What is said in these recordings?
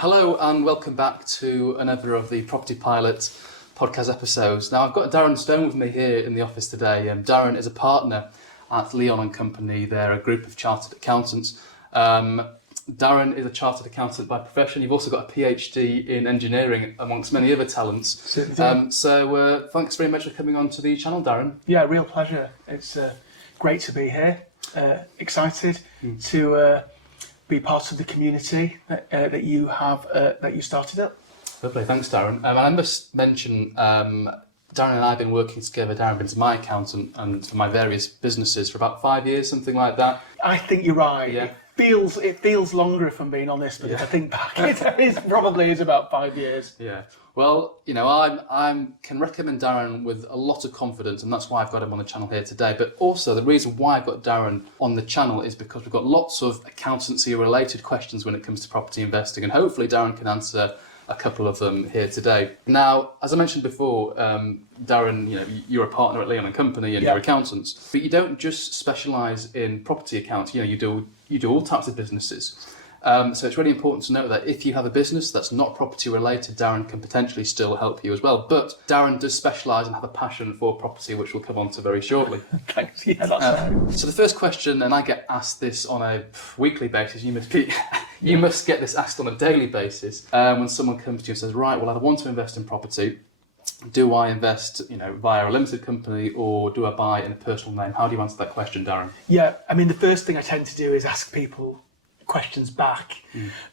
Hello and welcome back to another of the Property Pilot podcast episodes. Now I've got Darren Stone with me here in the office today. Darren is a partner at Leon & Company. They're a group of chartered accountants. Darren is a chartered accountant by profession. You've also got a PhD in engineering amongst many other talents. So thanks very much for coming on to the channel, Darren. Yeah, real pleasure. It's great to be here. Excited to be part of the community that you started up. Lovely, thanks, Darren. I must mention, Darren and I have been working together. Darren has been my accountant and for my various businesses for about 5 years, something like that. I think you're right. Yeah. It feels longer if I'm being honest, but if I think back, it probably is about 5 years. Yeah. Well, you know, I can recommend Darren with a lot of confidence, and that's why I've got him on the channel here today. But also the reason why I've got Darren on the channel is because we've got lots of accountancy-related questions when it comes to property investing, and hopefully Darren can answer a couple of them here today. Now, as I mentioned before, Darren, you know, you're a partner at Leon & Company and you're accountants, but you don't just specialise in property accounts. You know, you do all types of businesses. So it's really important to note that if you have a business that's not property related, Darren can potentially still help you as well. But Darren does specialise and have a passion for property, which we'll come on to very shortly. Thanks. Yeah, that's So the first question, and I get asked this on a weekly basis, you must get this asked on a daily basis, when someone comes to you and says, right, well, I want to invest in property. Do I invest, via a limited company, or do I buy in a personal name? How do you answer that question, Darren? Yeah, I mean, the first thing I tend to do is ask people questions back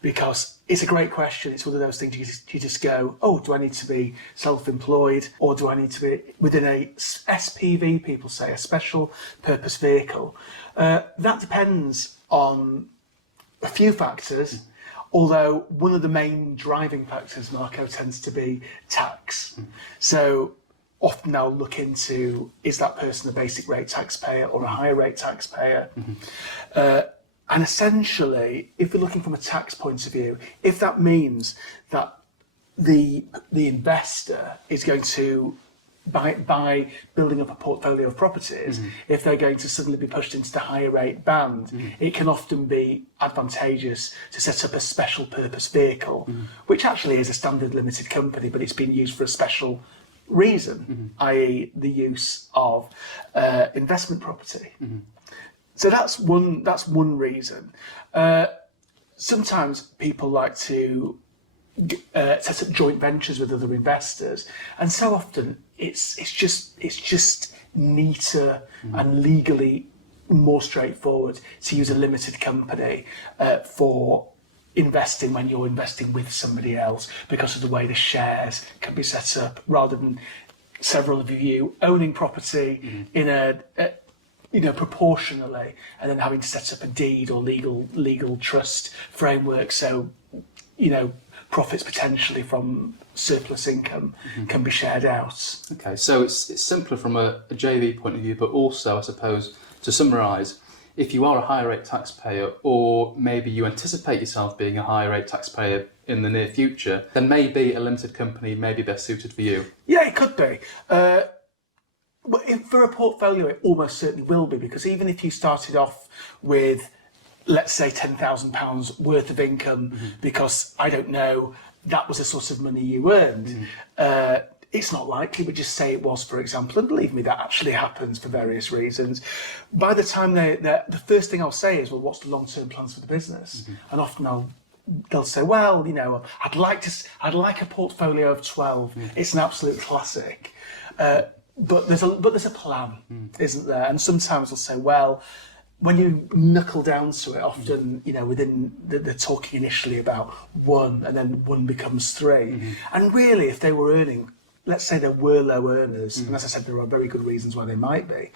because it's a great question. It's one of those things you just go, oh, do I need to be self-employed or do I need to be within a SPV, people say, a special purpose vehicle? That depends on a few factors, although one of the main driving factors, Marco, tends to be tax. So often I'll look into, is that person a basic rate taxpayer or a higher rate taxpayer? And essentially, if you're looking from a tax point of view, if that means that the investor is going to, by building up a portfolio of properties, if they're going to suddenly be pushed into the higher rate band, it can often be advantageous to set up a special purpose vehicle, which actually is a standard limited company, but it's been used for a special reason, i.e. the use of investment property. So that's one reason. Sometimes people like to set up joint ventures with other investors, and so often it's just neater and legally more straightforward to use a limited company for investing when you're investing with somebody else, because of the way the shares can be set up, rather than several of you owning property in a proportionally, and then having to set up a deed or legal trust framework. So, profits potentially from surplus income can be shared out. Okay, so it's simpler from a JV point of view, but also, I suppose, to summarise, if you are a higher rate taxpayer, or maybe you anticipate yourself being a higher rate taxpayer in the near future, then maybe a limited company may be best suited for you. Yeah, it could be. For a portfolio, it almost certainly will be, because even if you started off with, let's say, £10,000 worth of income, because, I don't know, that was the sort of money you earned, it's not likely, but just say it was, for example, and believe me, that actually happens for various reasons. By the time the first thing I'll say is, well, what's the long-term plans for the business? And often they'll say, well, I'd like a portfolio of 12. It's an absolute classic. But there's a plan, isn't there? And sometimes they'll say, well, when you knuckle down to it, often, they're talking initially about 1, and then 1 becomes 3. And really, if they were earning, let's say they were low earners, and as I said, there are very good reasons why they might be,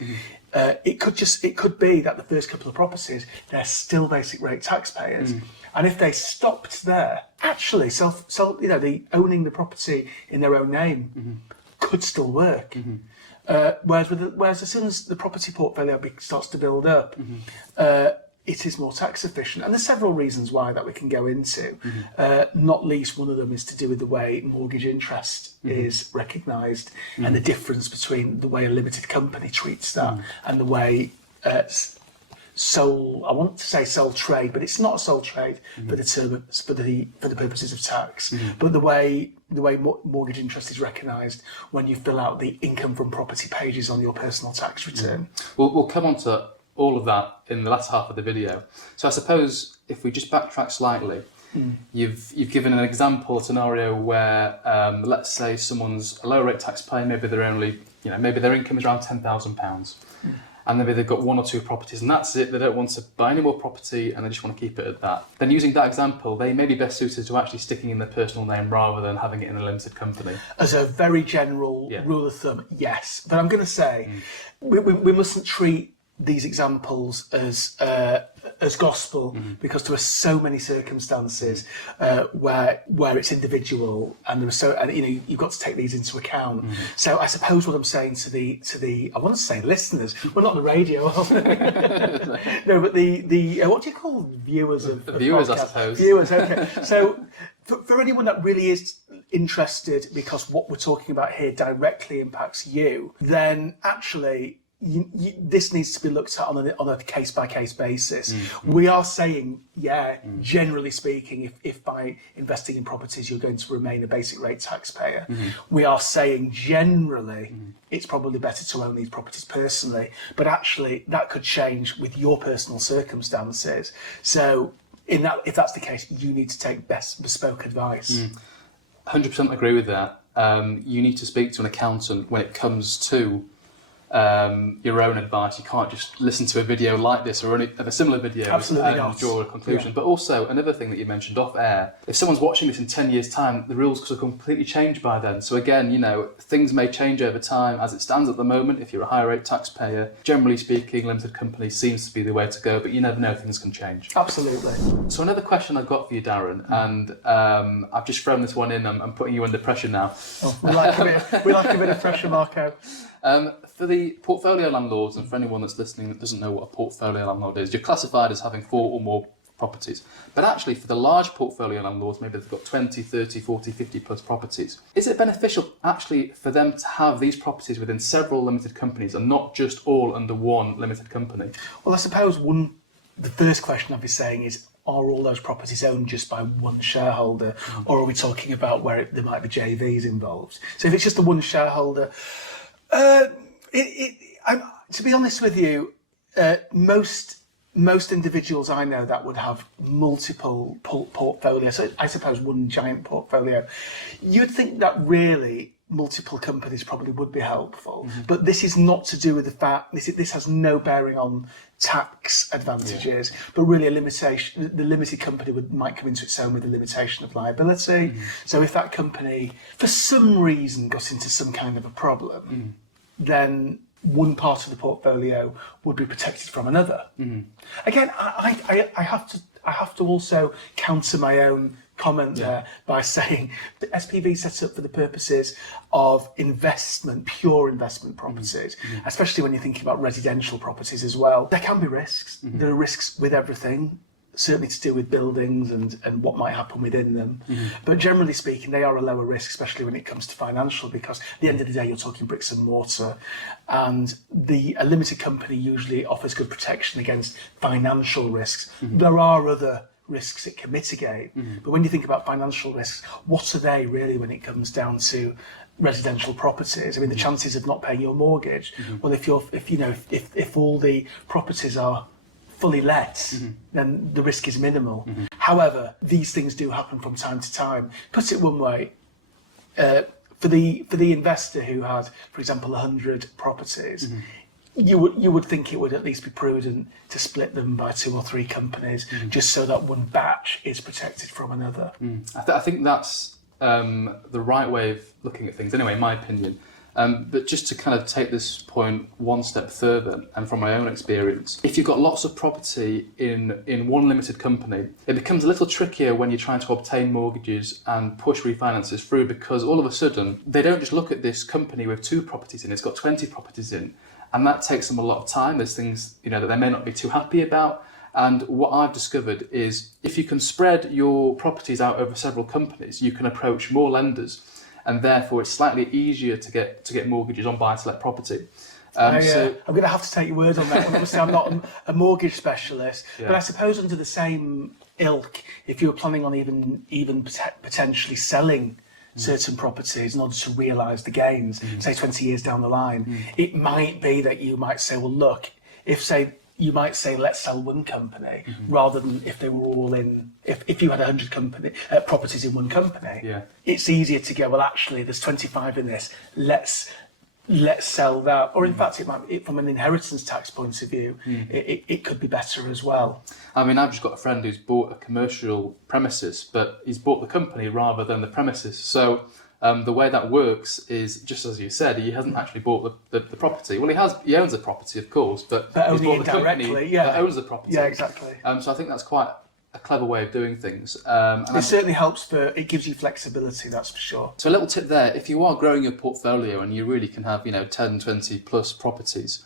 it could be that the first couple of properties, they're still basic rate taxpayers. And if they stopped there, actually, the owning the property in their own name could still work. Whereas as soon as the property portfolio starts to build up, it is more tax efficient. And there's several reasons why that we can go into. Not least, one of them is to do with the way mortgage interest is recognised, and the difference between the way a limited company treats that and the way sole, I want to say sole trade, but it's not a sole trade for the purposes of tax. But the way mortgage interest is recognised when you fill out the income from property pages on your personal tax return. We'll come on to all of that in the last half of the video. So I suppose if we just backtrack slightly, you've given an example, a scenario where let's say someone's a low rate taxpayer, maybe they're only, maybe their income is around £10,000, and maybe they've got one or two properties and that's it. They don't want to buy any more property and they just want to keep it at that. Then using that example, they may be best suited to actually sticking in their personal name rather than having it in a limited company. As a very general rule of thumb, yes. But I'm going to say we mustn't treat these examples as gospel, because there are so many circumstances where it's individual, and you've got to take these into account. So I suppose what I'm saying to the I want to say listeners, we're not on the radio. No, but the what do you call viewers of viewers, podcasts? I suppose. Viewers, okay. So for anyone that really is interested, because what we're talking about here directly impacts you, then actually this needs to be looked at on a case-by-case basis. We are saying, generally speaking, if by investing in properties you're going to remain a basic rate taxpayer, we are saying generally it's probably better to own these properties personally, but actually that could change with your personal circumstances. So if that's the case, you need to take best bespoke advice. 100% agree with that. You need to speak to an accountant when it comes to your own advice. You can't just listen to a video like this or a similar video and draw a conclusion. But also another thing that you mentioned off air, if someone's watching this in 10 years time, the rules could have completely changed by then. So again, things may change over time. As it stands at the moment, if you're a high rate taxpayer, generally speaking, limited company seems to be the way to go, but you never know, things can change. Absolutely. So another question I've got for you, Darren, and I've just thrown this one in, I'm putting you under pressure now. We like a bit of pressure, Marco. For the portfolio landlords, and for anyone that's listening that doesn't know what a portfolio landlord is, you're classified as having 4 or more properties. But actually, for the large portfolio landlords, maybe they've got 20, 30, 40, 50 plus properties. Is it beneficial actually for them to have these properties within several limited companies and not just all under one limited company? Well, I suppose the first question I'd be saying is, are all those properties owned just by one shareholder, or are we talking about where there might be JVs involved? So if it's just the one shareholder, to be honest with you, most individuals I know that would have multiple portfolios, so I suppose one giant portfolio, you'd think that really multiple companies probably would be helpful. But this is not to do with the fact, this has no bearing on tax advantages, but really a limitation. The limited company might come into its own with a limitation of liability. So if that company for some reason got into some kind of a problem, then one part of the portfolio would be protected from another. Again, I have to also counter my own comment there by saying the SPV is set up for the purposes of investment, pure investment properties, especially when you're thinking about residential properties as well. There can be risks. There are risks with everything, certainly to do with buildings and what might happen within them. But generally speaking, they are a lower risk, especially when it comes to financial, because at the end of the day, you're talking bricks and mortar. And a limited company usually offers good protection against financial risks. There are other risks it can mitigate. But when you think about financial risks, what are they really when it comes down to residential properties? I mean, the chances of not paying your mortgage. Well, if all the properties are fully let, then the risk is minimal. However, these things do happen from time to time. Put it one way, for the investor who had, for example, 100 properties, you would think it would at least be prudent to split them by 2 or 3 companies, just so that one batch is protected from another. I think that's the right way of looking at things, anyway, in my opinion. But just to kind of take this point one step further, and from my own experience, if you've got lots of property in one limited company, it becomes a little trickier when you're trying to obtain mortgages and push refinances through, because all of a sudden they don't just look at this company with 2 properties in, it's got 20 properties in, and that takes them a lot of time. There's things that they may not be too happy about. And what I've discovered is if you can spread your properties out over several companies, you can approach more lenders, and therefore it's slightly easier to get mortgages on buy-to-let property. I'm going to have to take your word on that one. Obviously, I'm not a mortgage specialist, but I suppose under the same ilk, if you were planning on even potentially selling certain properties in order to realise the gains, say 20 years down the line, it might be that you might say, well, look, you might say, let's sell one company, rather than if they were all in, if you had 100 properties in one company, it's easier to go, well, actually, there's 25 in this, let's sell that. Or in fact, it might, from an inheritance tax point of view, it could be better as well. I mean, I've just got a friend who's bought a commercial premises, but he's bought the company rather than the premises. So the way that works is, just as you said, he hasn't actually bought the property. Well, he owns the property, of course, but he's bought the company that owns the property. Yeah, exactly. So I think that's quite a clever way of doing things. It certainly helps it gives you flexibility, that's for sure. So a little tip there, if you are growing your portfolio and you really can have 10, 20 plus properties,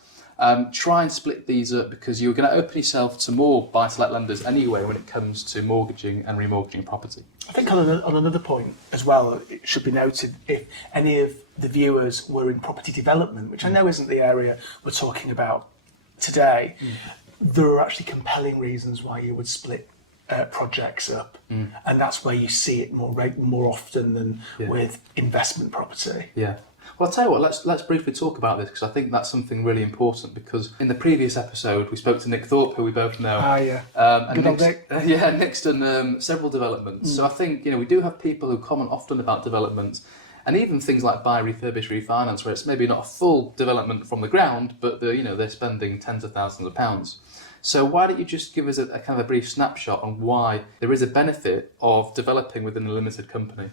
try and split these up, because you're going to open yourself to more buy-to-let lenders anyway when it comes to mortgaging and remortgaging property. I think on another point as well, it should be noted, if any of the viewers were in property development, which I know isn't the area we're talking about today, there are actually compelling reasons why you would split projects up, and that's where you see it more often than with investment property. Yeah. Well, I'll tell you what, let's briefly talk about this, because I think that's something really important, because in the previous episode we spoke to Nick Thorpe, who we both know. Good old Nick. Nick's done several developments. So I think, we do have people who comment often about developments, and even things like buy, refurbish, refinance, where it's maybe not a full development from the ground, but they're spending tens of thousands of pounds. So why don't you just give us a kind of a brief snapshot on why there is a benefit of developing within a limited company?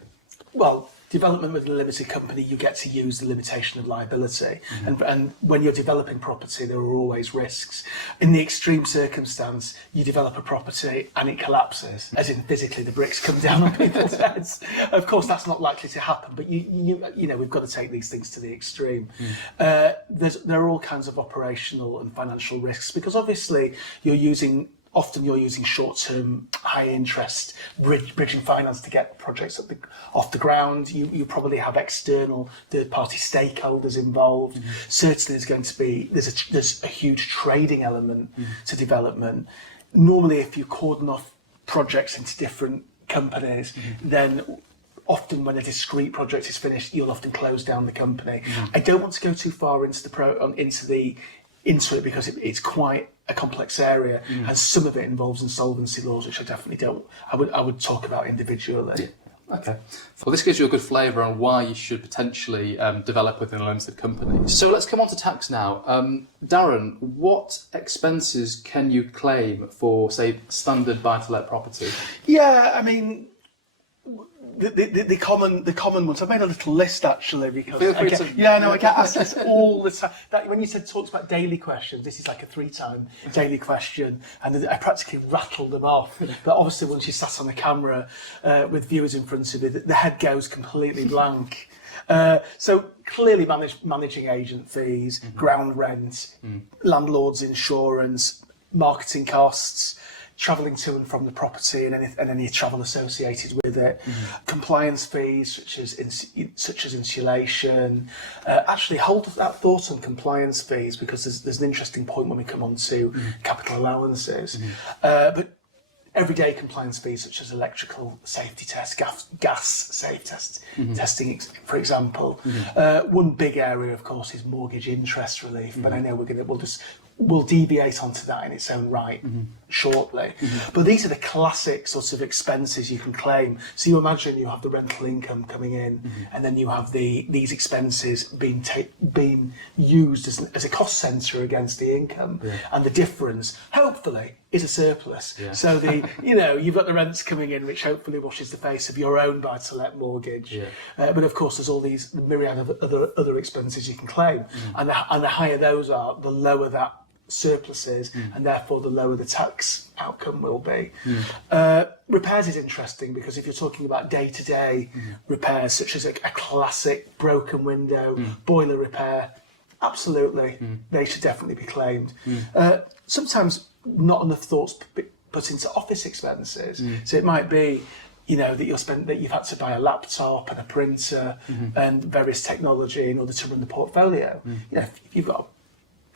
Well, development with a limited company, you get to use the limitation of liability. And when you're developing property, there are always risks. In the extreme circumstance, you develop a property and it collapses, as in physically the bricks come down on people's heads. Of course, that's not likely to happen, but we've got to take these things to the extreme. There are all kinds of operational and financial risks, because obviously often you're using short-term, high-interest bridging finance to get projects off the ground. You probably have external third-party stakeholders involved. Certainly, there's a huge trading element to development. Normally, if you cordon off projects into different companies, then often when a discrete project is finished, you'll often close down the company. I don't want to go too far into it, because it's quite a complex area, and some of it involves insolvency laws, which I definitely don't. I would talk about individually. Yeah. Okay. Well, this gives you a good flavour on why you should potentially develop within a limited company. So let's come on to tax now. Darren, what expenses can you claim for, say, standard buy-to-let property? Yeah, I mean, the common ones. I've made a little list actually, because I get asked this all the time. When you talks about daily questions, this is like a 3-time daily question, and I practically rattled them off. But obviously, once you sat on the camera with viewers in front of you, the head goes completely blank. So clearly, managing agent fees, ground rent, landlord's insurance, marketing costs, travelling to and from the property and any travel associated with it, compliance fees such as insulation. Actually, hold that thought on compliance fees, because there's an interesting point when we come on to capital allowances. But everyday compliance fees such as electrical safety tests, gas safe testing, for example. One big area, of course, is mortgage interest relief, but I know we'll deviate onto that in its own right shortly. But these are the classic sorts of expenses you can claim. So you imagine you have the rental income coming in, and then you have these expenses being used as a cost centre against the income, and the difference, hopefully, is a surplus. So you've got the rents coming in, which hopefully washes the face of your own buy-to-let mortgage. But of course, there's all these myriad of other expenses you can claim, and the higher those are, the lower that surplus is, and therefore the lower the tax outcome will be. Repairs is interesting, because if you're talking about day-to-day repairs, such as a classic broken window, boiler repair, absolutely, they should definitely be claimed. Sometimes not enough thoughts put into office expenses. So it might be, that you've had to buy a laptop and a printer and various technology in order to run the portfolio. If you've got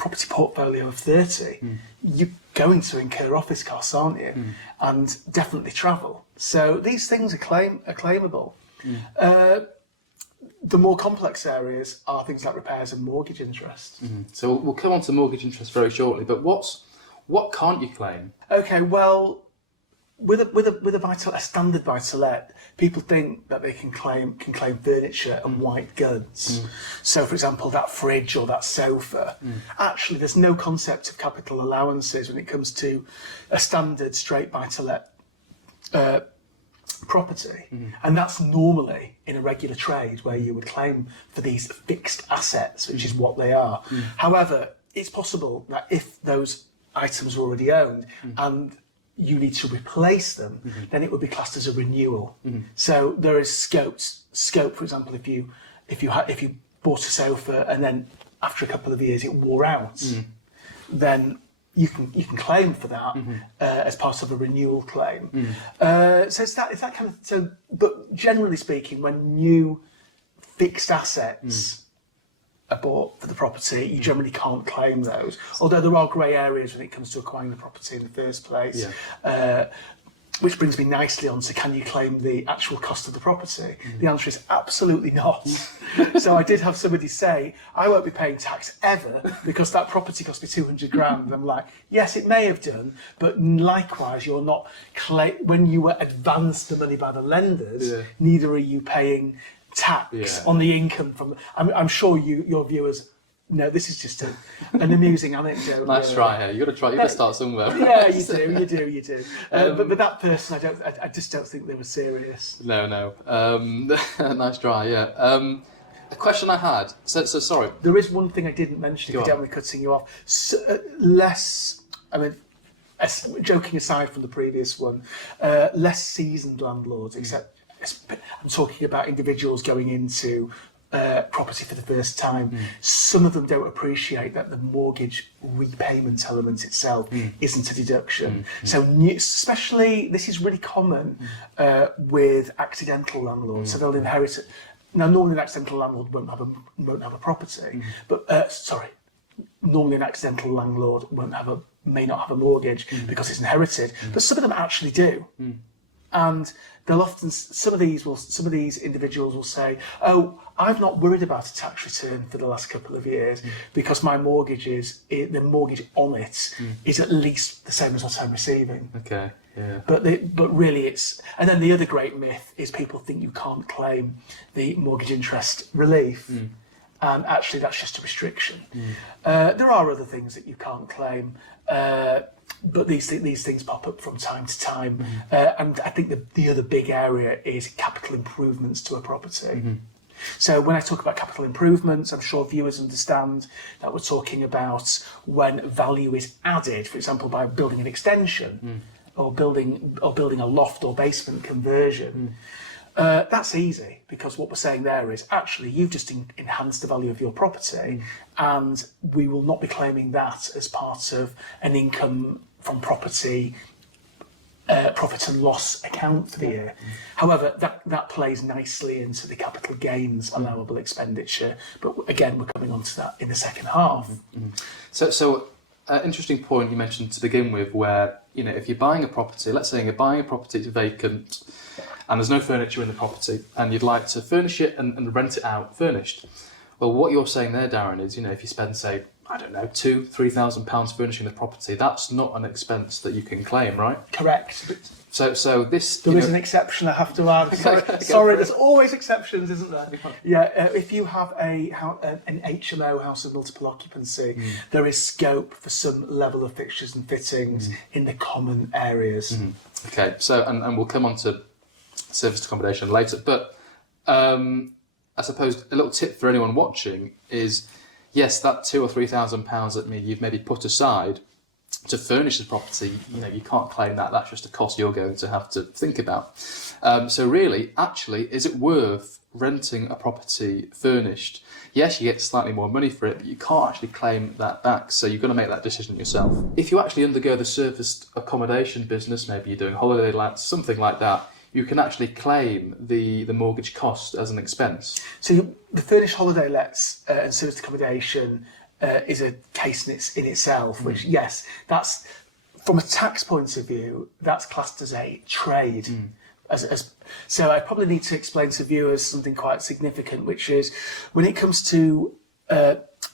property portfolio of 30, you're going to incur office costs, aren't you? And definitely travel. So these things are claimable. The more complex areas are things like repairs and mortgage interest. So we'll come on to mortgage interest very shortly, but what can't you claim? Okay, well, with a standard buy-to-let, people think that they can claim furniture and white goods. So, for example, that fridge or that sofa. Actually, there's no concept of capital allowances when it comes to a standard straight buy-to-let property, and that's normally in a regular trade where you would claim for these fixed assets, which is what they are. However, it's possible that if those items are already owned and you need to replace them, then it would be classed as a renewal. So there is scope. For example, if you bought a sofa and then after a couple of years it wore out, then you can claim for that as part of a renewal claim. So it's that kind of. So, but generally speaking, when new fixed assets are bought for the property, you generally can't claim those. Although there are grey areas when it comes to acquiring the property in the first place. Which brings me nicely on to, can you claim the actual cost of the property? The answer is absolutely not. So I did have somebody say, I won't be paying tax ever because that property cost me 200 grand. I'm like, yes, it may have done, but likewise, you're not, when you were advanced the money by the lenders, neither are you paying tax on the income from, I'm sure your viewers. No, this is just an amusing anecdote. Nice try here. You got to start somewhere. Yeah, you do. But that person, I just don't think they were serious. No. Nice try. Yeah. A question I had. So sorry. There is one thing I didn't mention. If you don't mind me cutting you off. Joking aside from the previous one, less seasoned landlords. Except I'm talking about individuals going into property for the first time. Some of them don't appreciate that the mortgage repayment element itself isn't a deduction. So especially, this is really common with accidental landlords. So they'll inherit it. Now, normally an accidental landlord won't have a property, but normally an accidental landlord may not have a mortgage because it's inherited. But some of them actually do. And they'll often, some of these individuals will say, oh, I've not worried about a tax return for the last couple of years because my mortgage the mortgage on it is at least the same as what I'm receiving. Okay, yeah. But really and then the other great myth is people think you can't claim the mortgage interest relief. And actually that's just a restriction. There are other things that you can't claim, but these things pop up from time to time. And I think the other big area is capital improvements to a property. So when I talk about capital improvements, I'm sure viewers understand that we're talking about when value is added, for example, by building an extension or building a loft or basement conversion. That's easy because what we're saying there is actually you've just enhanced the value of your property and we will not be claiming that as part of an income from property profit and loss account for the year. However, that plays nicely into the capital gains allowable expenditure, but again we're coming on to that in the second half. So interesting point you mentioned to begin with, where if you're buying a property, let's say you're buying a property, it's vacant and there's no furniture in the property and you'd like to furnish it and rent it out furnished. Well, what you're saying there, Darren, is if you spend, say, I don't know, £2,000-3,000 furnishing the property, that's not an expense that you can claim, right? Correct. So this... There is an exception I have to add. Sorry, there's always exceptions, isn't there? Yeah, if you have an HMO, house of multiple occupancy, there is scope for some level of fixtures and fittings in the common areas. Okay, so, and we'll come on to serviced accommodation later, but I suppose a little tip for anyone watching is, yes, that £2,000 or £3,000 that you've maybe put aside to furnish the property, you can't claim that. That's just a cost you're going to have to think about. So really, actually, is it worth renting a property furnished? Yes, you get slightly more money for it, but you can't actually claim that back. So you've got to make that decision yourself. If you actually undergo the serviced accommodation business, maybe you're doing holiday lets, something like that, you can actually claim the mortgage cost as an expense. So the furnished holiday lets and serviced accommodation case in itself. Which, yes, that's from a tax point of view, that's classed as a trade. So I probably need to explain to viewers something quite significant, which is when it comes to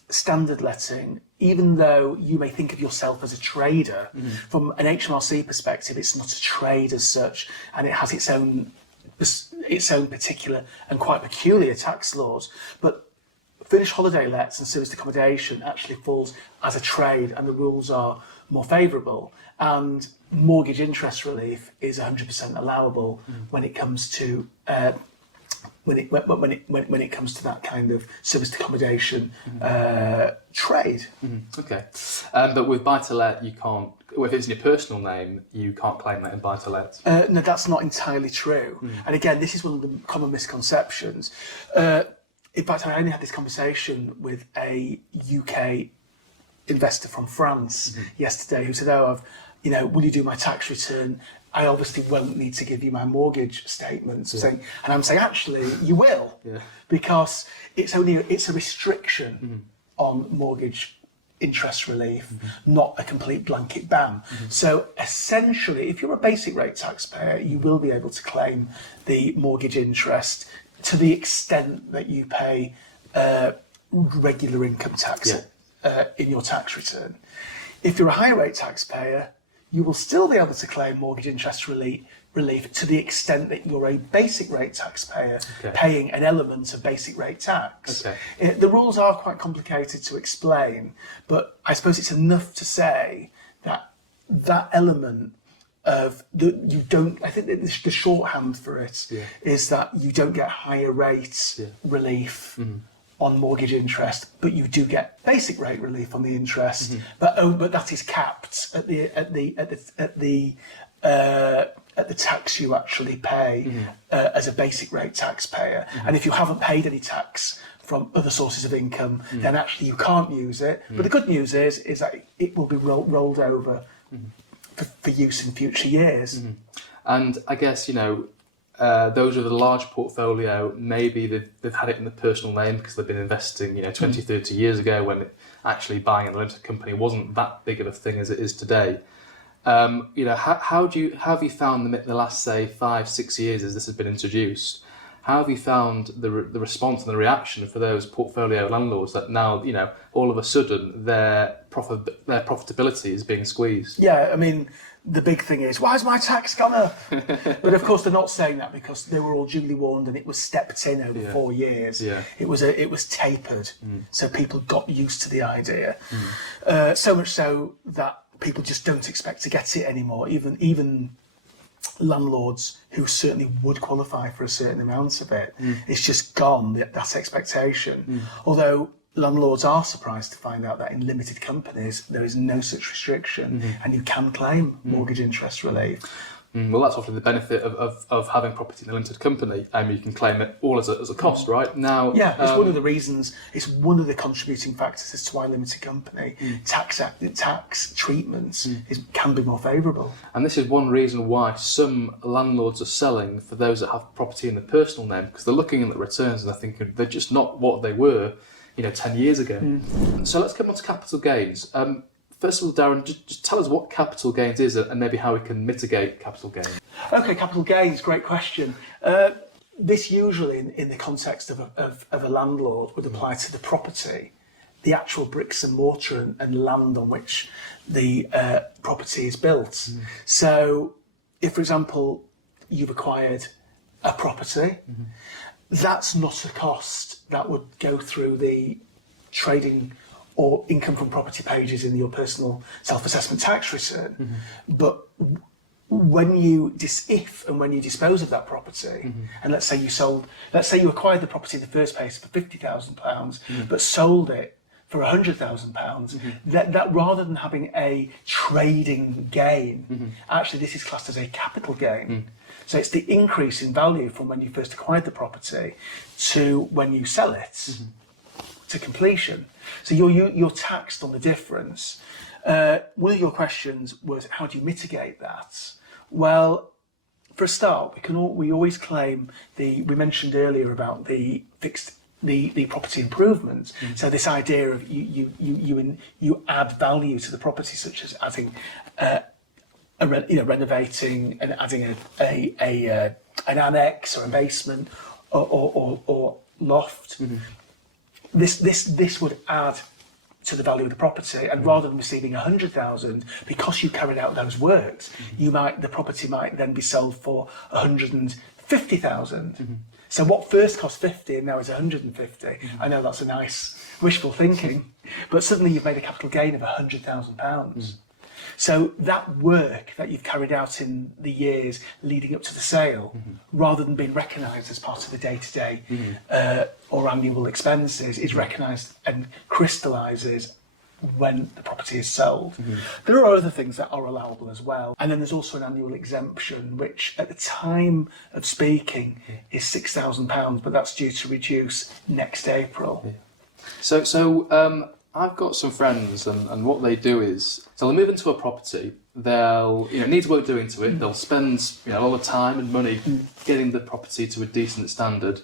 standard letting, even though you may think of yourself as a trader, from an HMRC perspective, it's not a trade as such, and it has its own particular and quite peculiar tax laws. But furnished holiday lets and serviced accommodation actually falls as a trade, and the rules are more favourable. And mortgage interest relief is 100% allowable when it comes to when it comes to that kind of serviced accommodation trade. Okay, but with buy-to-let, you can't. Well, if it's in your personal name, you can't claim that in buy-to-let. No, that's not entirely true. And again, this is one of the common misconceptions. In fact, I only had this conversation with a UK investor from France yesterday who said, will you do my tax return? I obviously won't need to give you my mortgage statements. And I'm saying, actually, you will, because it's a restriction on mortgage interest relief, not a complete blanket ban. So essentially, if you're a basic rate taxpayer, you will be able to claim the mortgage interest to the extent that you pay regular income tax in your tax return. If you're a high rate taxpayer, you will still be able to claim mortgage interest relief to the extent that you're a basic rate taxpayer paying an element of basic rate tax. The rules are quite complicated to explain, but I suppose it's enough to say that that element of you don't. I think that the shorthand for it is that you don't get higher rate relief on mortgage interest, but you do get basic rate relief on the interest. But that is capped at the tax you actually pay as a basic rate taxpayer. And if you haven't paid any tax from other sources of income, then actually you can't use it. But the good news is that it will be rolled over for use in future years. And I guess, those with a large portfolio, maybe they've had it in the personal name because they've been investing, 20, 30 years ago when actually buying a limited company wasn't that big of a thing as it is today. How have you found the last, say, 5-6 years as this has been introduced? How have you found the response and the reaction for those portfolio landlords that now, all of a sudden their profitability is being squeezed? Yeah, I mean, the big thing is, why has my tax gone up? But of course, they're not saying that because they were all duly warned and it was stepped in over 4 years. It was tapered, so people got used to the idea. So much so that people just don't expect to get it anymore. Even landlords who certainly would qualify for a certain amount of it, it's just gone, that expectation. Although landlords are surprised to find out that in limited companies there is no such restriction and you can claim mortgage interest relief. Well, that's often the benefit of having property in a limited company. You can claim it all as a cost, right? Now, it's one of the reasons. It's one of the contributing factors as to why limited company tax treatments can be more favourable. And this is one reason why some landlords are selling for those that have property in their personal name, because they're looking at the returns and they're thinking they're just not what they were, 10 years ago. So let's come on to capital gains. First of all, Darren, just tell us what capital gains is and maybe how we can mitigate capital gains. Okay, capital gains, great question. This usually, in the context of a landlord, would apply to the property, the actual bricks and mortar and land on which the property is built. So, if, for example, you've acquired a property, that's not a cost that would go through the trading or income from property pages in your personal self-assessment tax return. But when you dispose of that property, and let's say you acquired the property in the first place for £50,000, but sold it for £100,000, that rather than having a trading gain, actually this is classed as a capital gain. So it's the increase in value from when you first acquired the property to when you sell it to completion. So you're taxed on the difference. One of your questions was, how do you mitigate that? Well, for a start, we always claim we mentioned earlier about the fixed the property improvements. So this idea of you add value to the property, such as adding renovating and adding an annex or a basement or loft. This would add to the value of the property, and rather than receiving 100,000 because you carried out those works, the property might then be sold for 150,000. So what first cost 50 and now is 150. I know that's a nice wishful thinking, but suddenly you've made a capital gain of £100,000. So that work that you've carried out in the years leading up to the sale, rather than being recognised as part of the day-to-day or annual expenses, is recognised and crystallises when the property is sold. There are other things that are allowable as well. And then there's also an annual exemption, which at the time of speaking is £6,000, but that's due to reduce next April. So I've got some friends, and what they do is, so they'll move into a property, they'll, needs work doing to it, they'll spend, a lot of time and money getting the property to a decent standard,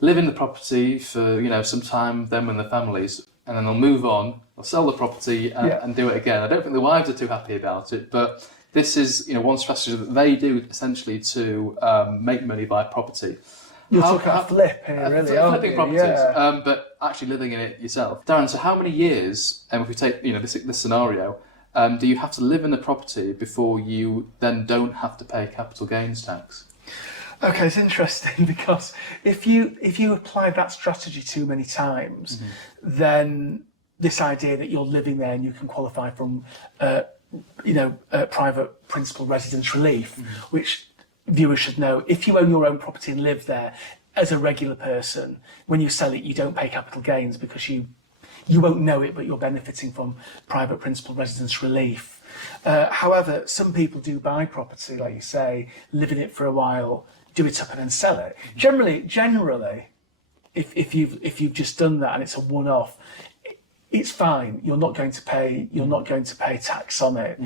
live in the property for, some time, then with their families, and then they'll move on, they'll sell the property and do it again. I don't think the wives are too happy about it, but this is, one strategy that they do essentially to make money by property. You're talking about flip here, really, aren't flipping you? properties, but actually living in it yourself. Darren, so how many years, if we take this scenario, do you have to live in the property before you then don't have to pay capital gains tax? Okay, it's interesting because if you apply that strategy too many times, then this idea that you're living there and you can qualify from, private principal residence relief, which viewers should know, if you own your own property and live there as a regular person, when you sell it, you don't pay capital gains because you won't know it, but you're benefiting from private principal residence relief. However, some people do buy property, like you say, live in it for a while, do it up and then sell it. Generally, if you've just done that and it's a one-off, it's fine. You're not going to pay tax on it.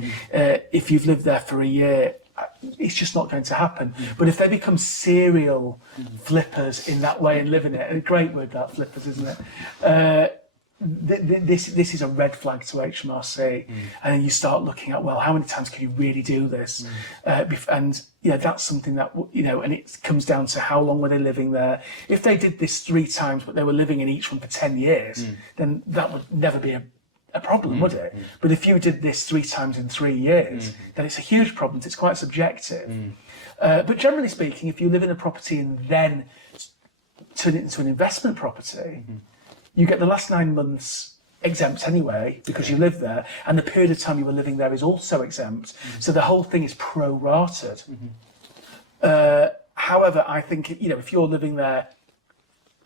If you've lived there for a year, it's just not going to happen. But if they become serial flippers in that way and live in it, and a great word that, flippers, isn't it? This is a red flag to HMRC, and then you start looking at, well, how many times can you really do this? And that's something that and it comes down to how long were they living there. If they did this 3 times, but they were living in each one for 10 years, then that would never be a problem, would it? But if you did this 3 times in 3 years, then it's a huge problem. It's quite subjective. But generally speaking, if you live in a property and then turn it into an investment property, you get the last 9 months exempt anyway because you live there, and the period of time you were living there is also exempt. So the whole thing is pro-rated. However, I think if you're living there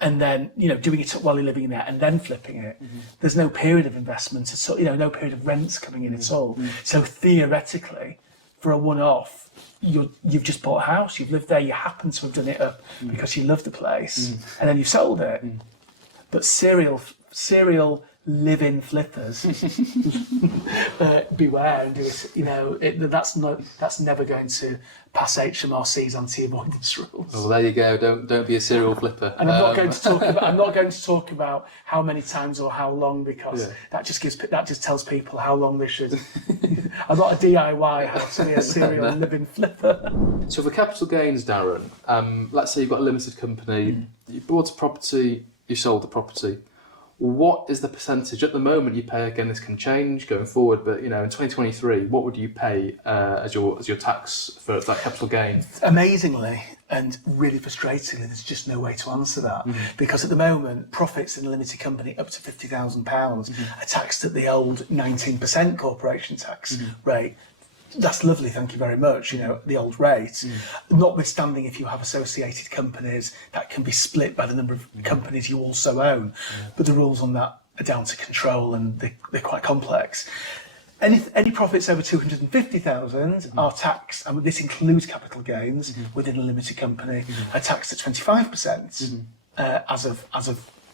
and then doing it while you're living in there and then flipping it, there's no period of investment at all, no period of rents coming in at all. So theoretically, for a one-off, you've just bought a house, you've lived there, you happen to have done it up because you love the place, and then you've sold it. But serial live-in flippers, beware and do it. That's never going to pass HMRC's anti-avoidance rules. Well, there you go. Don't be a serial flipper. And I'm not going to talk about how many times or how long, because that just tells people how long they should. I'm not a DIY how to be a serial live-in flipper. So for capital gains, Darren, let's say you've got a limited company, you bought a property, you sold the property. What is the percentage at the moment you pay? Again, this can change going forward, but in 2023, what would you pay as your tax for that capital gain? Amazingly and really frustratingly, there's just no way to answer that, because at the moment, profits in a limited company up to £50,000 are taxed at the old 19% corporation tax rate. That's lovely, thank you very much, the old rate. Notwithstanding, if you have associated companies, that can be split by the number of companies you also own. But the rules on that are down to control, and they're quite complex. Any profits over 250,000 are taxed, and this includes capital gains within a limited company, are taxed at 25% as of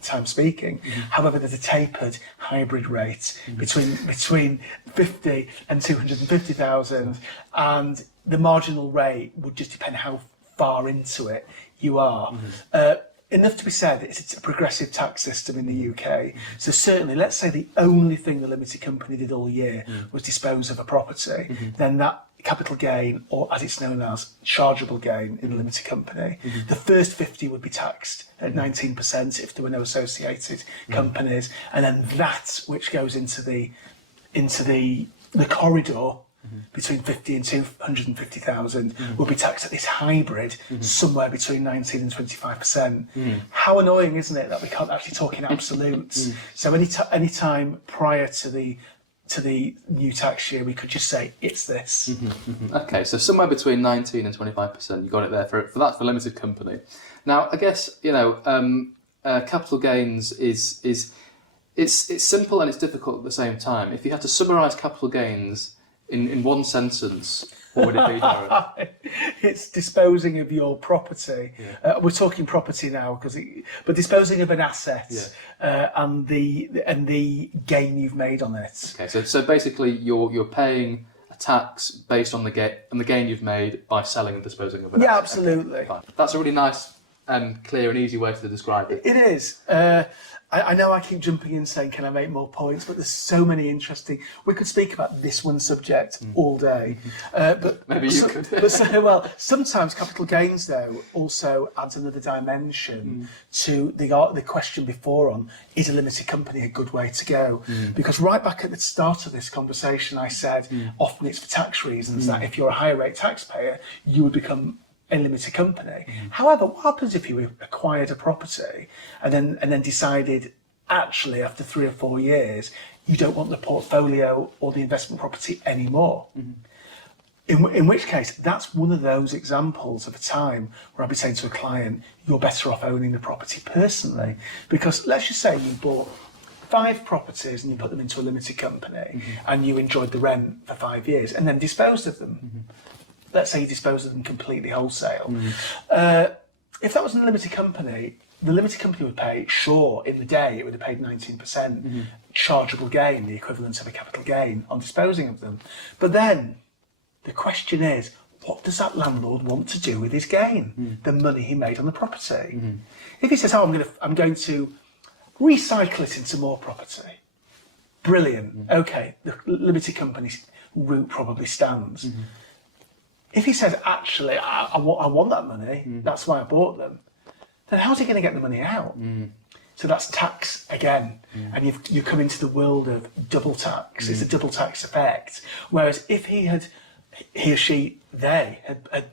time speaking. However, there's a tapered hybrid rate between 50 and 250,000, and the marginal rate would just depend how far into it you are. enough to be said, it's a progressive tax system in the UK. So certainly, let's say the only thing the limited company did all year was dispose of a property, then that capital gain, or as it's known as, chargeable gain in a limited company, the first 50 would be taxed at 19% if there were no associated companies, and then that which goes into the corridor between 50 and 250,000 will be taxed at this hybrid somewhere between 19 and 25%. How annoying, isn't it, that we can't actually talk in absolutes? So any time prior to the new tax year, we could just say it's this. Okay, so somewhere between 19 and 25%, you got it there for that for limited company. Now, I guess capital gains is it's simple and it's difficult at the same time. If you had to summarise capital gains in one sentence, what would it be, Darren? It's disposing of your property. We're talking property now, but disposing of an asset and the gain you've made on it. Okay, so basically you're paying a tax based on the gain you've made by selling and disposing of it. Yeah, absolutely. Okay, fine. That's a really nice and clear and easy way to describe it. It is. I know I keep jumping in saying, can I make more points? But there's so many interesting... We could speak about this one subject all day. But maybe you could. Well, sometimes capital gains, though, also adds another dimension to the question before on, is a limited company a good way to go? Because right back at the start of this conversation, I said, often it's for tax reasons, that if you're a higher rate taxpayer, you would become a limited company. However, what happens if you acquired a property and then decided, actually, after 3 or 4 years, you don't want the portfolio or the investment property anymore? In which case, that's one of those examples of a time where I'd be saying to a client, you're better off owning the property personally. Because let's just say you bought 5 properties and you put them into a limited company and you enjoyed the rent for 5 years and then disposed of them. Let's say you dispose of them completely wholesale. If that was a limited company, the limited company would pay, sure, in the day it would have paid 19% chargeable gain, the equivalent of a capital gain, on disposing of them. But then the question is, what does that landlord want to do with his gain, the money he made on the property? If he says, I'm going to recycle it into more property, brilliant. Okay, the limited company's route probably stands. If he says, actually, I want that money, that's why I bought them, then how's he going to get the money out? So that's tax again. And you come into the world of double tax. It's a double tax effect. Whereas if they had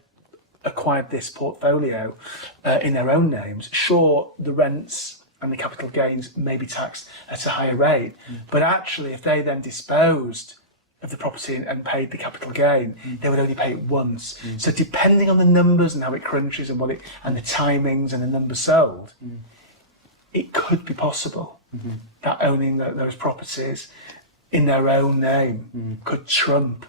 acquired this portfolio in their own names, sure, the rents and the capital gains may be taxed at a higher rate. But actually, if they then disposed of the property and paid the capital gain, they would only pay it once. So depending on the numbers and how it crunches and and the timings and the numbers sold, it could be possible that owning those properties in their own name could trump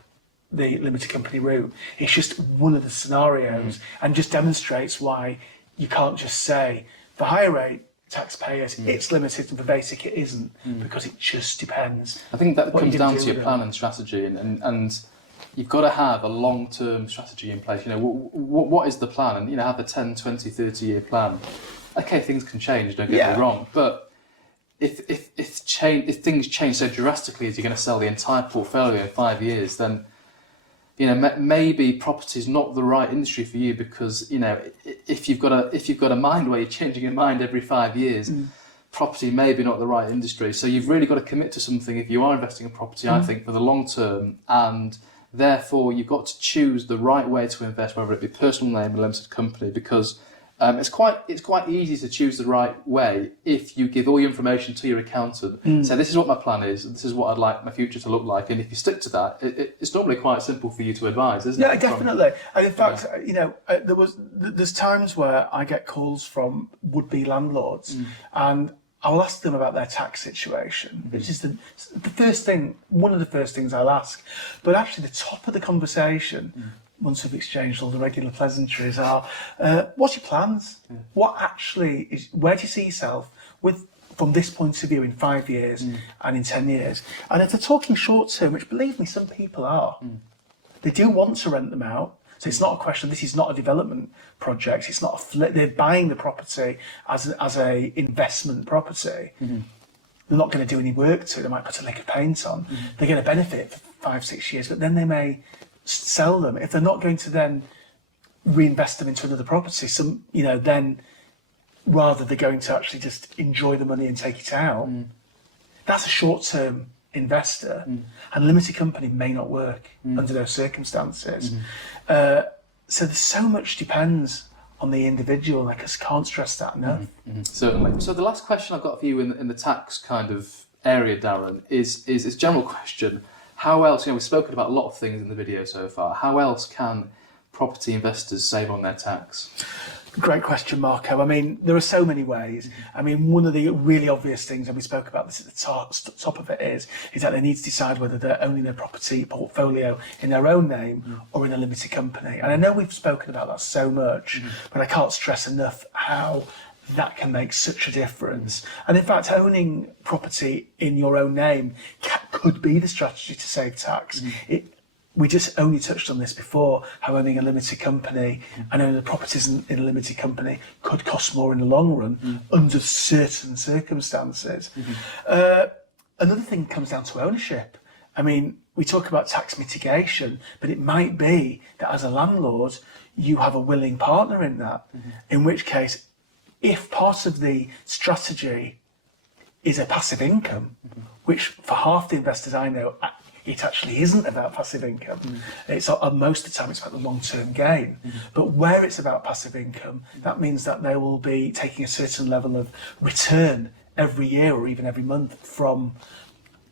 the limited company route. It's just one of the scenarios and just demonstrates why you can't just say for higher rate taxpayers it's limited and for basic it isn't, because it just depends. I think that comes down to your plan and strategy, and you've got to have a long-term strategy in place. What is the plan? And have a 10, 20, 30-year plan. Okay, things can change, don't get me wrong, but if things change so drastically as you're going to sell the entire portfolio in 5 years, then maybe property is not the right industry for you, because if you've got a mind where you're changing your mind every 5 years, property may be not the right industry. So you've really got to commit to something if you are investing in property, I think, for the long term, and therefore you've got to choose the right way to invest, whether it be personal name or limited company, because it's quite easy to choose the right way if you give all your information to your accountant. Say, this is what my plan is, and this is what I'd like my future to look like, and if you stick to that, it's normally quite simple for you to advise, isn't it? Yeah, definitely. And in fact, there's times where I get calls from would-be landlords, and I will ask them about their tax situation, which is the first thing, one of the first things I'll ask. But actually, the top of the conversation, once we've exchanged all the regular pleasantries, are what's your plans? What actually is? Where do you see yourself from this point of view in 5 years and in 10 years? And if they're talking short term, which believe me, some people are, they do want to rent them out. So it's not a question. This is not a development project. It's not a flip. They're buying the property as a investment property. They're not going to do any work to it. They might put a lick of paint on. They're going to benefit for 5-6 years, but then they may sell them. If they're not going to then reinvest them into another property, then rather they're going to actually just enjoy the money and take it out. That's a short-term investor, and a limited company may not work under those circumstances. So there's so much depends on the individual. I just can't stress that enough. Certainly. So the last question I've got for you in the tax kind of area, Darren, is a general question. How else, we've spoken about a lot of things in the video so far, how else can property investors save on their tax? Great question, Marco. I mean, there are so many ways. I mean, one of the really obvious things, and we spoke about this at the top of it, is that they need to decide whether they're owning their property portfolio in their own name or in a limited company. And I know we've spoken about that so much, but I can't stress enough how that can make such a difference. And in fact, owning property in your own name could be the strategy to save tax. We just only touched on this before, how owning a limited company and owning the properties in a limited company could cost more in the long run under certain circumstances. Another thing comes down to ownership. I mean, we talk about tax mitigation, but it might be that as a landlord, you have a willing partner in that, in which case, if part of the strategy is a passive income, which for half the investors I know, it actually isn't about passive income. It's most of the time it's about the long-term gain. But where it's about passive income, that means that they will be taking a certain level of return every year or even every month from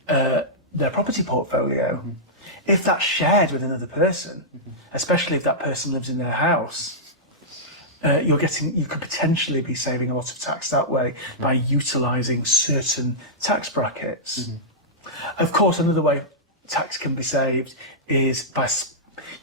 their property portfolio. If that's shared with another person, especially if that person lives in their house, you could potentially be saving a lot of tax that way by utilising certain tax brackets. Of course, another way tax can be saved is by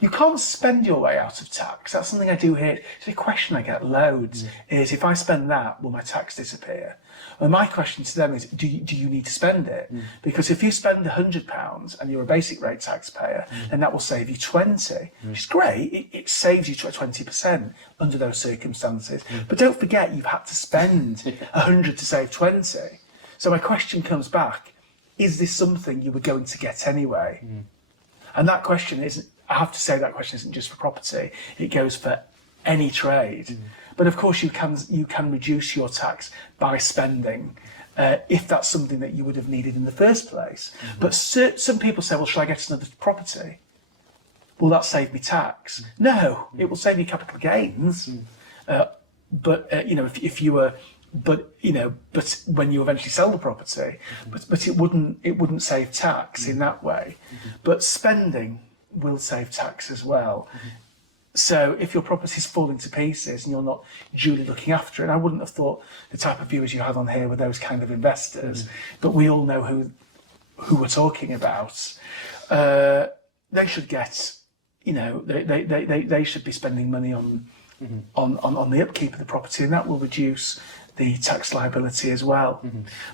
you can't spend your way out of tax. That's something I do hear. It's a question I get loads, is if I spend that, will my tax disappear? Well, my question to them is, do you need to spend it? Because if you spend £100 and you're a basic rate taxpayer, then that will save you 20, which is great. It saves you 20% under those circumstances. But don't forget, you've had to spend 100 to save 20. So my question comes back, is this something you were going to get anyway? And that question isn't, I have to say that question isn't just for property, it goes for any trade. But of course you can reduce your tax by spending if that's something that you would have needed in the first place. But some people say, well, shall I get another property? Will that save me tax? No, it will save you capital gains. But if you were, but when you eventually sell the property, but it wouldn't save tax in that way. But spending will save tax as well. So if your property is falling to pieces and you're not duly looking after it, I wouldn't have thought the type of viewers you have on here were those kind of investors, but we all know who we're talking about. They should get, they should be spending money on the upkeep of the property, and that will reduce the tax liability as well.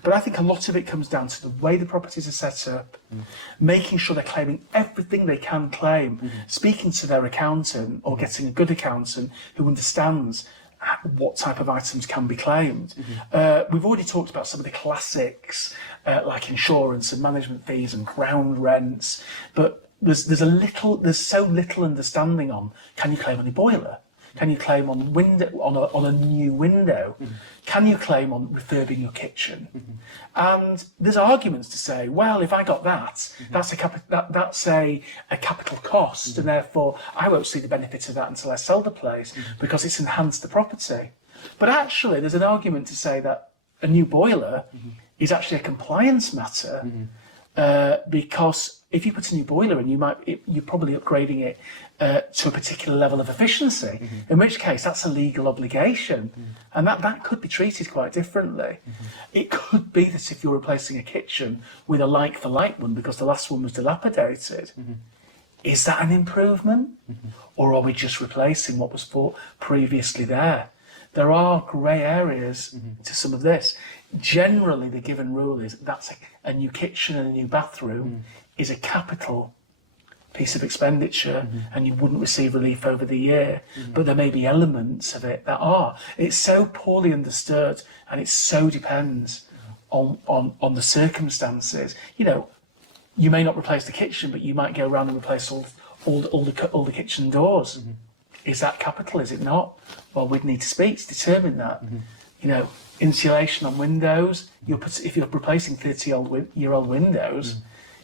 But I think a lot of it comes down to the way the properties are set up, making sure they're claiming everything they can claim, speaking to their accountant or getting a good accountant who understands what type of items can be claimed. We've already talked about some of the classics like insurance and management fees and ground rents, but there's so little understanding on, can you claim on your boiler? Can you claim on a new window? Can you claim on refurbing your kitchen? And there's arguments to say, well, if I got that, that's a capital cost, and therefore I won't see the benefit of that until I sell the place because it's enhanced the property. But actually, there's an argument to say that a new boiler is actually a compliance matter because if you put a new boiler in, you're probably upgrading it to a particular level of efficiency, in which case that's a legal obligation, and that could be treated quite differently. It could be that if you're replacing a kitchen with a like-for-like one because the last one was dilapidated, is that an improvement? Or are we just replacing what was previously there? There are grey areas to some of this. Generally, the given rule is that's a new kitchen and a new bathroom is a capital piece of expenditure and you wouldn't receive relief over the year. But there may be elements of it that are. It's so poorly understood, and it so depends on the circumstances. You know, you may not replace the kitchen, but you might go around and replace all the kitchen doors. Is that capital? Is it not? Well, we'd need to speak to determine that. You know, insulation on windows. If you're replacing 30-year-old windows,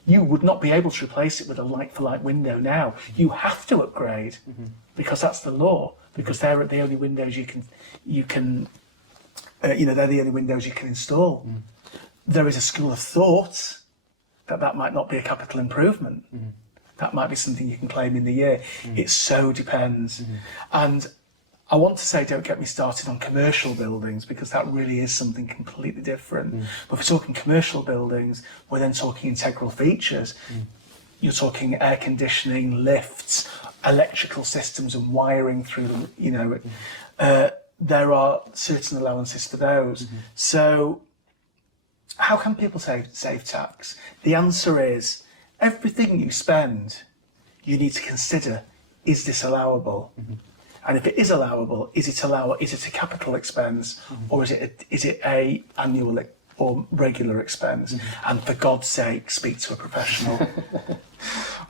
you would not be able to replace it with a like-for-like window now. You have to upgrade because that's the law. Because they're the only windows you can they're the only windows you can install. There is a school of thought that might not be a capital improvement. That might be something you can claim in the year. It so depends. And I want to say, don't get me started on commercial buildings, because that really is something completely different. But if we're talking commercial buildings, we're then talking integral features. You're talking air conditioning, lifts, electrical systems and wiring through them, you know. There are certain allowances for those. So how can people save tax? The answer is, everything you spend, you need to consider, is this allowable? And if it is allowable, is it a capital expense, or is it a annual or regular expense? And for God's sake, speak to a professional.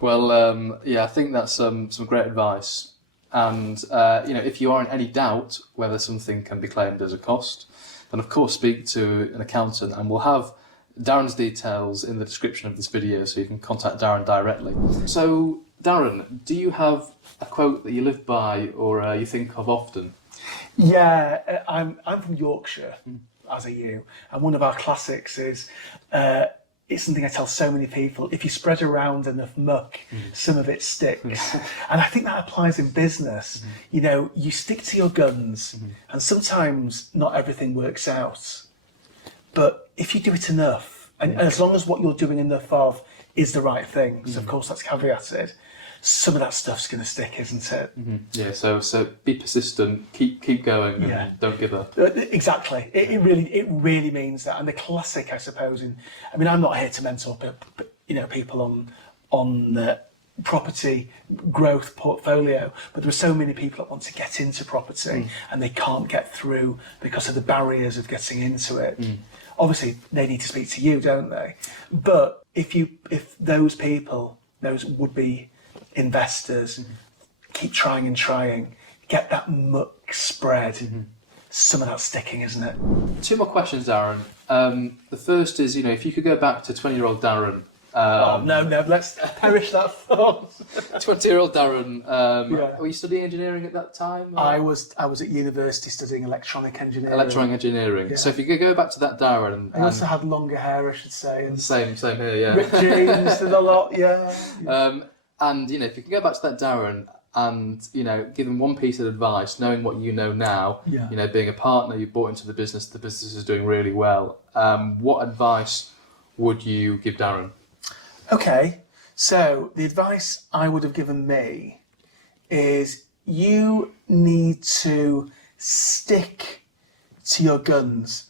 Well, yeah, I think that's some great advice. And you know, if you are in any doubt whether something can be claimed as a cost, then of course speak to an accountant, and we'll have Darren's details in the description of this video, so you can contact Darren directly. So, Darren, do you have a quote that you live by, or you think of often? Yeah, I'm from Yorkshire, as are you, and one of our classics is, it's something I tell so many people: if you spread around enough muck, some of it sticks. And I think that applies in business. You know, you stick to your guns, and sometimes not everything works out. But if you do it enough, and as long as what you're doing enough of is the right thing, so of course that's caveated, some of that stuff's going to stick, isn't it? Yeah, so be persistent, keep going, and don't give up. Exactly. It really means that. And the classic, I suppose, I'm not here to mentor people on the property growth portfolio, but there are so many people that want to get into property and they can't get through because of the barriers of getting into it. Obviously, they need to speak to you, don't they? But if those people, those would-be investors, keep trying and trying, get that muck spread, some of that sticking, isn't it? 2 more questions, Darren. The first is, if you could go back to 20-year-old Darren. No, let's perish that thought. 20-year-old Darren, were you studying engineering at that time? Or? I was at university studying electronic engineering. Electronic engineering. Yeah. So if you could go back to that Darren. I also had longer hair, I should say. And same here, yeah. Ripped jeans, did a lot, yeah. And if you could go back to that Darren and give him one piece of advice, knowing what you know now, being a partner, you bought into the business is doing really well. What advice would you give Darren? Okay, so the advice I would have given me is you need to stick to your guns,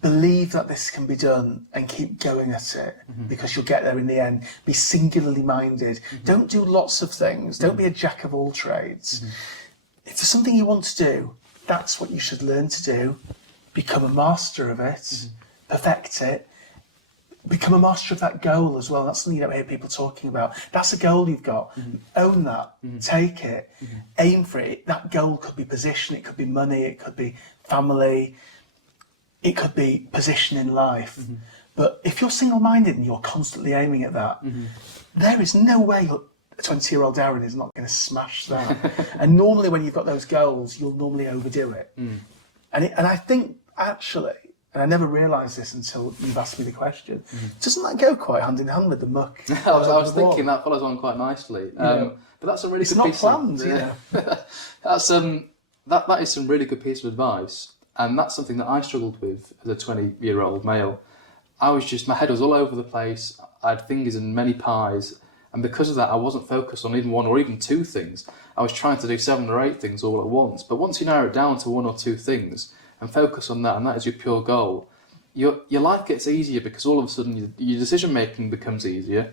believe that this can be done and keep going at it, because you'll get there in the end. Be singularly minded. Don't do lots of things. Don't be a jack of all trades. If there's something you want to do, that's what you should learn to do. Become a master of it, perfect it. Become a master of that goal as well. That's something you don't hear people talking about. That's a goal you've got. Own that. Take it. Aim for it. That goal could be position, it could be money, it could be family, it could be position in life. But if you're single-minded and you're constantly aiming at that, there is no way a 20-year-old Darren is not going to smash that. And normally when you've got those goals, you'll normally overdo it. And I think, actually, and I never realised this until you've asked me the question, doesn't that go quite hand in hand with the muck? I was thinking that follows on quite nicely. But that's a really good piece planned, that is some really good piece of advice. And that's something that I struggled with as a 20-year-old male. My head was all over the place. I had fingers in many pies. And because of that, I wasn't focused on even 1 or even 2 things. I was trying to do 7 or 8 things all at once. But once you narrow it down to 1 or 2 things and focus on that, and that is your pure goal, your life gets easier, because all of a sudden your decision making becomes easier.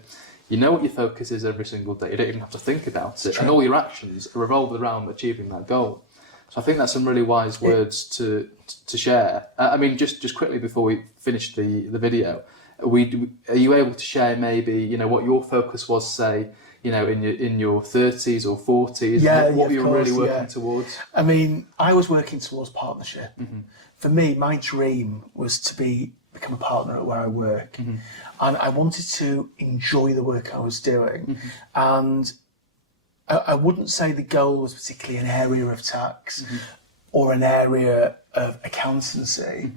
you know what your focus is every single day. You don't even have to think about it, and all your actions revolve around achieving that goal. So I think that's some really wise words to share. I mean, just quickly before we finish the video, are you able to share maybe what your focus was, say, in your 30s or 40s? What you were really working towards? I mean, I was working towards partnership. For me, my dream was to become a partner at where I work, and I wanted to enjoy the work I was doing. And I wouldn't say the goal was particularly an area of tax or an area of accountancy,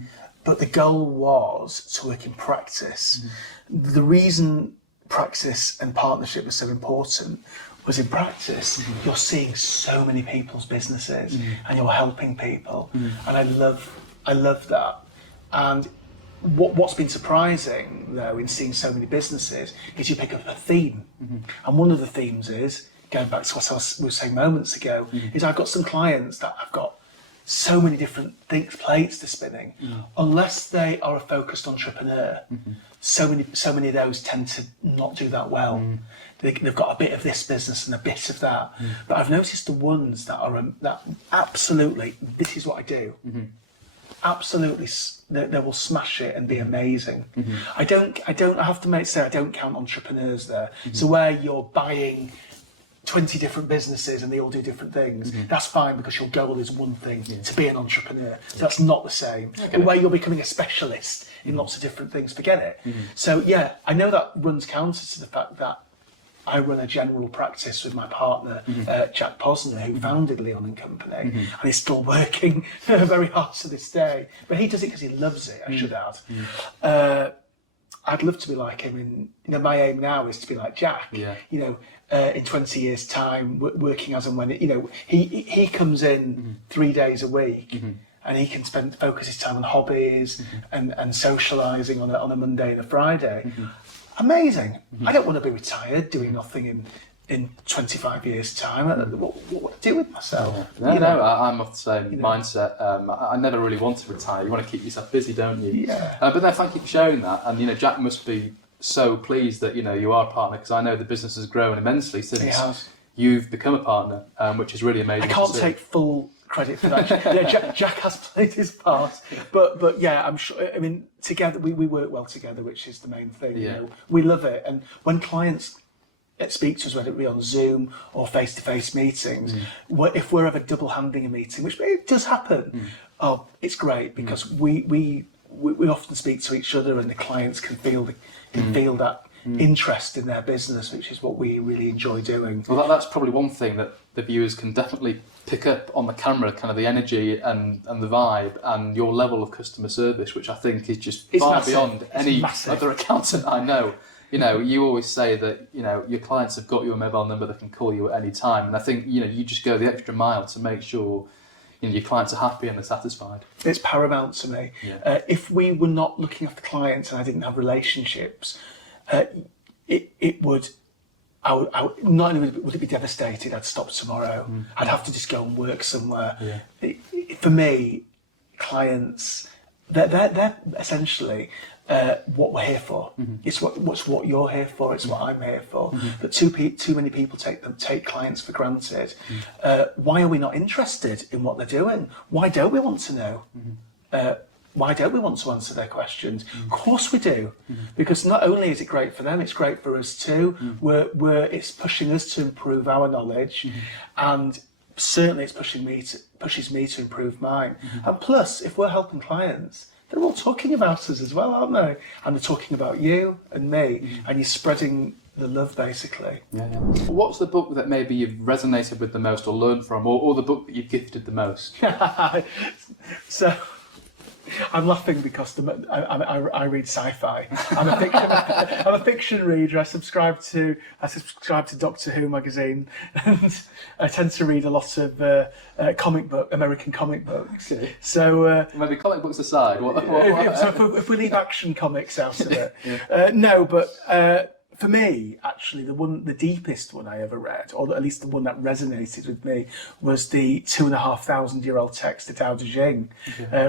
but the goal was to work in practice. The reason practice and partnership was so important was, in practice, you're seeing so many people's businesses and you're helping people, and I love that. And what's been surprising, though, in seeing so many businesses is you pick up a theme, and one of the themes is, going back to what I was saying moments ago, is I've got some clients that have got so many different plates to spinning. Unless they are a focused entrepreneur, so many of those tend to not do that well. They've got a bit of this business and a bit of that. But I've noticed the ones that are that absolutely, this is what I do. Absolutely, they will smash it and be amazing. I have to say I don't count entrepreneurs there. So where you're buying 20 different businesses and they all do different things, that's fine, because your goal is one thing, to be an entrepreneur. So that's not the same. But where you're becoming a specialist in lots of different things, forget it. So yeah, I know that runs counter to the fact that I run a general practice with my partner, Jack Posner, who founded Leon and Company, and is still working very hard to this day. But he does it because he loves it, I should add. I'd love to be like him. My aim now is to be like Jack. In 20 years' time, working as and when he comes in 3 days a week, and he can focus his time on hobbies and socialising on a Monday and a Friday. Amazing. I don't want to be retired doing nothing in 25 years' time. What would I do with myself? I'm of the same mindset. I never really want to retire. You want to keep yourself busy, don't you? But no, thank you for sharing that. And Jack must be so pleased that you are a partner, because I know the business has grown immensely since you've become a partner, which is really amazing. I can't take full credit for that. Jack has played his part, but yeah, I'm sure. I mean, together we work well together, which is the main thing. We love it, and when clients speak to us, whether it be on Zoom or face-to-face meetings, if we're ever double-handing a meeting, which it does happen, it's great, because we often speak to each other, and the clients can feel that interest in their business, which is what we really enjoy doing. Well, that's probably one thing that the viewers can definitely pick up on the camera, kind of the energy and the vibe and your level of customer service, which I think is just far beyond any other accountant I know. You always say that your clients have got your mobile number, they can call you at any time, and I think you just go the extra mile to make sure your clients are happy and they're satisfied. It's paramount to me. If we were not looking after clients and I didn't have relationships, it would. Not only would it be devastated, I'd stop tomorrow. I'd have to just go and work somewhere. For me, clients, they're essentially what we're here for. It's what you're here for. It's what I'm here for. But too many people take clients for granted. Why are we not interested in what they're doing? Why don't we want to know? Why don't we want to answer their questions? Of course we do, because not only is it great for them, it's great for us too. It's pushing us to improve our knowledge, and certainly it's pushes me to improve mine. And plus, if we're helping clients, they're all talking about us as well, aren't they? And they're talking about you and me, and you're spreading the love, basically. What's the book that maybe you've resonated with the most or learned from, or the book that you've gifted the most? So, I'm laughing because I read sci-fi. I'm a fiction reader. I subscribe to Doctor Who magazine, and I tend to read a lot of American comic books. Okay. So maybe comic books aside, so if we leave action comics out of it, no, but. For me, actually, the deepest one I ever read, or at least the one that resonated with me, was the 2,500-year-old text of Tao Te Ching,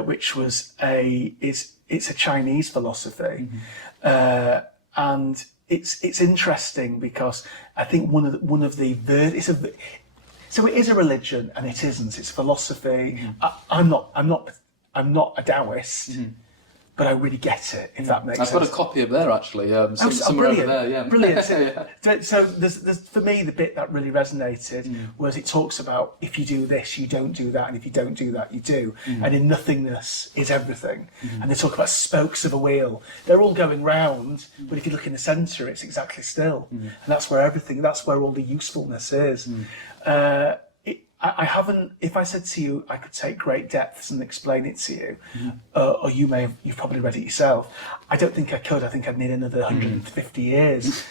which was it's a Chinese philosophy, and it's interesting because I think so it is a religion and it isn't. It's philosophy. I'm not a Taoist, but I really get it. If that makes sense. I've got a copy of there actually. Somewhere over there. Yeah. Brilliant. So there's for me the bit that really resonated was it talks about if you do this, you don't do that, and if you don't do that, you do. And in nothingness is everything. And they talk about spokes of a wheel. They're all going round, but if you look in the centre, it's exactly still. And that's where all the usefulness is. I haven't. If I said to you, I could take great depths and explain it to you, or you've probably read it yourself. I don't think I could. I think I'd need another 150 years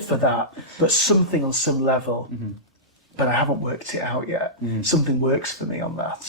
for that. But something on some level, but I haven't worked it out yet. Something works for me on that.